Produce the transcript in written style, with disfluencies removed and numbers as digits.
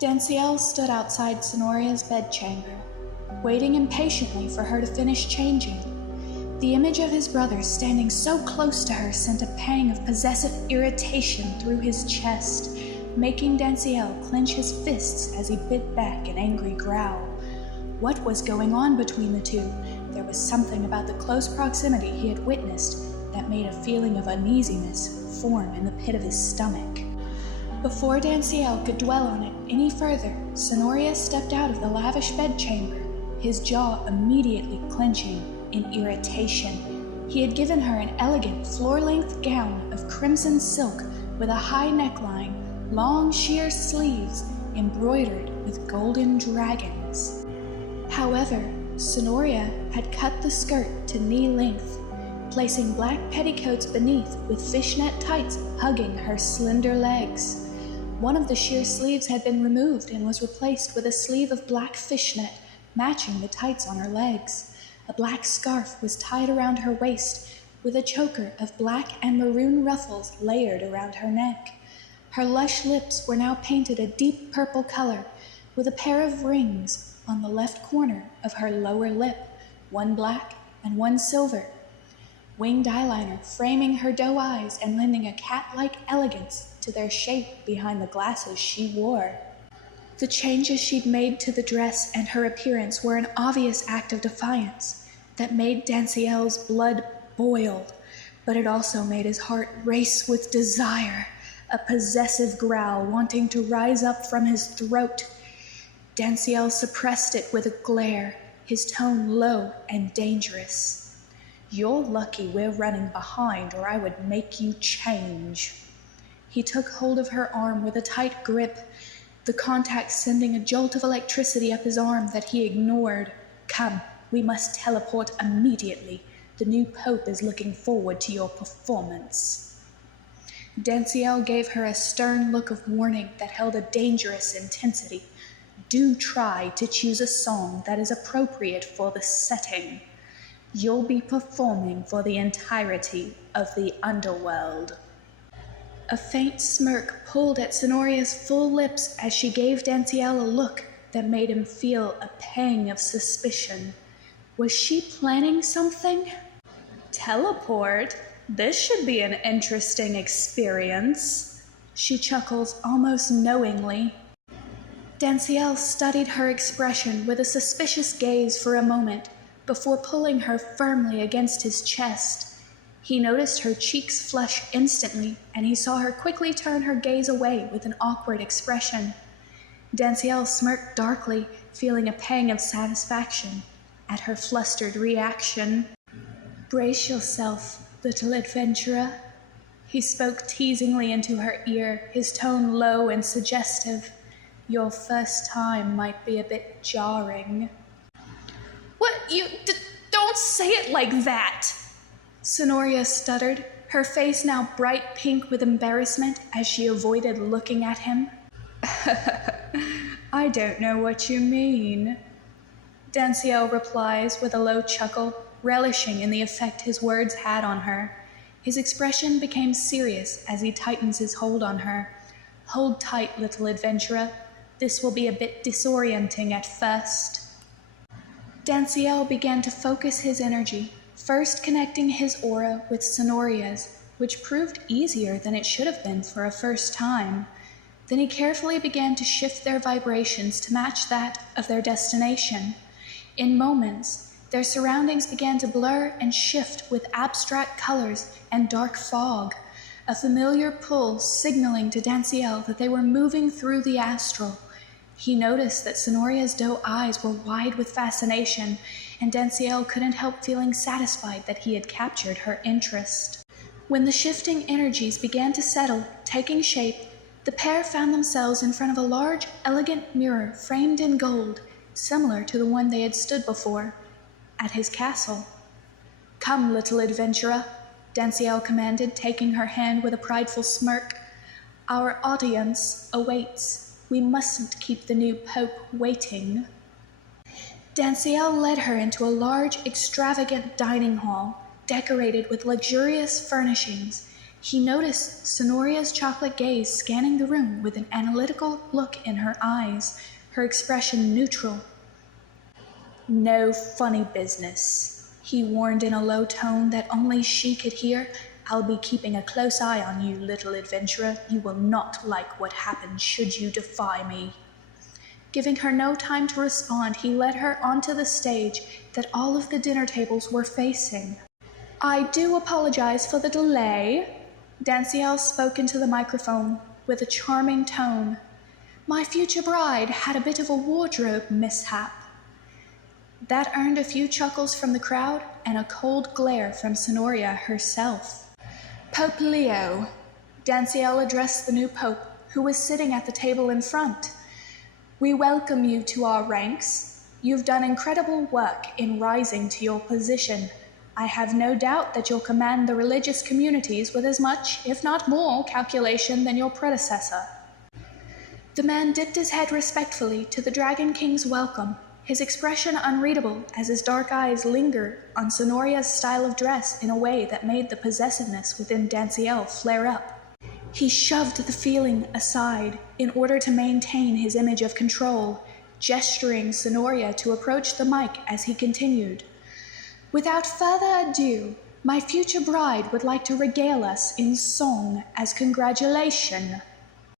Danciel stood outside Sonoria's bedchamber, waiting impatiently for her to finish changing. The image of his brother standing so close to her sent a pang of possessive irritation through his chest, making Danciel clench his fists as he bit back an angry growl. What was going on between the two? There was something about the close proximity he had witnessed that made a feeling of uneasiness form in the pit of his stomach. Before Danciel could dwell on it any further, Sonoria stepped out of the lavish bedchamber, his jaw immediately clenching in irritation. He had given her an elegant floor-length gown of crimson silk with a high neckline, long sheer sleeves embroidered with golden dragons. However, Sonoria had cut the skirt to knee length, placing black petticoats beneath with fishnet tights hugging her slender legs. One of the sheer sleeves had been removed and was replaced with a sleeve of black fishnet matching the tights on her legs. A black scarf was tied around her waist with a choker of black and maroon ruffles layered around her neck. Her lush lips were now painted a deep purple color with a pair of rings on the left corner of her lower lip, one black and one silver. Winged eyeliner framing her doe eyes and lending a cat-like elegance to their shape behind the glasses she wore. The changes she'd made to the dress and her appearance were an obvious act of defiance that made Danciel's blood boil, but it also made his heart race with desire, a possessive growl wanting to rise up from his throat. Danciel suppressed it with a glare, his tone low and dangerous. "You're lucky we're running behind, or I would make you change." He took hold of her arm with a tight grip, the contact sending a jolt of electricity up his arm that he ignored. "Come, we must teleport immediately. The new Pope is looking forward to your performance." Danciel gave her a stern look of warning that held a dangerous intensity. "Do try to choose a song that is appropriate for the setting. You'll be performing for the entirety of the underworld." A faint smirk pulled at Sonoria's full lips as she gave Danciel a look that made him feel a pang of suspicion. Was she planning something? "Teleport? This should be an interesting experience," she chuckles almost knowingly. Danciel studied her expression with a suspicious gaze for a moment before pulling her firmly against his chest. He noticed her cheeks flush instantly, and he saw her quickly turn her gaze away with an awkward expression. Danciel smirked darkly, feeling a pang of satisfaction at her flustered reaction. "Brace yourself, little adventurer," he spoke teasingly into her ear, his tone low and suggestive. "Your first time might be a bit jarring." "What? Don't say it like that!" Sonoria stuttered, her face now bright pink with embarrassment as she avoided looking at him. "I don't know what you mean," Danciel replies with a low chuckle, relishing in the effect his words had on her. His expression became serious as he tightens his hold on her. "Hold tight, little adventurer. This will be a bit disorienting at first." Danciel began to focus his energy, first connecting his aura with Sonoria's, which proved easier than it should have been for a first time. Then he carefully began to shift their vibrations to match that of their destination. In moments, their surroundings began to blur and shift with abstract colors and dark fog, a familiar pull signaling to Danciel that they were moving through the astral. He noticed that Sonoria's doe eyes were wide with fascination, and Danciel couldn't help feeling satisfied that he had captured her interest. When the shifting energies began to settle, taking shape, the pair found themselves in front of a large, elegant mirror framed in gold, similar to the one they had stood before, at his castle. "Come, little adventurer," Danciel commanded, taking her hand with a prideful smirk. "Our audience awaits. We mustn't keep the new Pope waiting." Danciel led her into a large, extravagant dining hall, decorated with luxurious furnishings. He noticed Sonoria's chocolate gaze scanning the room with an analytical look in her eyes, her expression neutral. "No funny business," he warned in a low tone that only she could hear. "I'll be keeping a close eye on you, little adventurer. You will not like what happens should you defy me." Giving her no time to respond, he led her onto the stage that all of the dinner tables were facing. "I do apologize for the delay," Danciel spoke into the microphone with a charming tone. "My future bride had a bit of a wardrobe mishap." That earned a few chuckles from the crowd and a cold glare from Sonoria herself. "Pope Leo," Danciel addressed the new pope, who was sitting at the table in front. "We welcome you to our ranks. You've done incredible work in rising to your position. I have no doubt that you'll command the religious communities with as much, if not more, calculation than your predecessor." The man dipped his head respectfully to the Dragon King's welcome, his expression unreadable as his dark eyes lingered on Sonoria's style of dress in a way that made the possessiveness within Danciel flare up. He shoved the feeling aside in order to maintain his image of control, gesturing Sonoria to approach the mic as he continued. "Without further ado, my future bride would like to regale us in song as congratulation."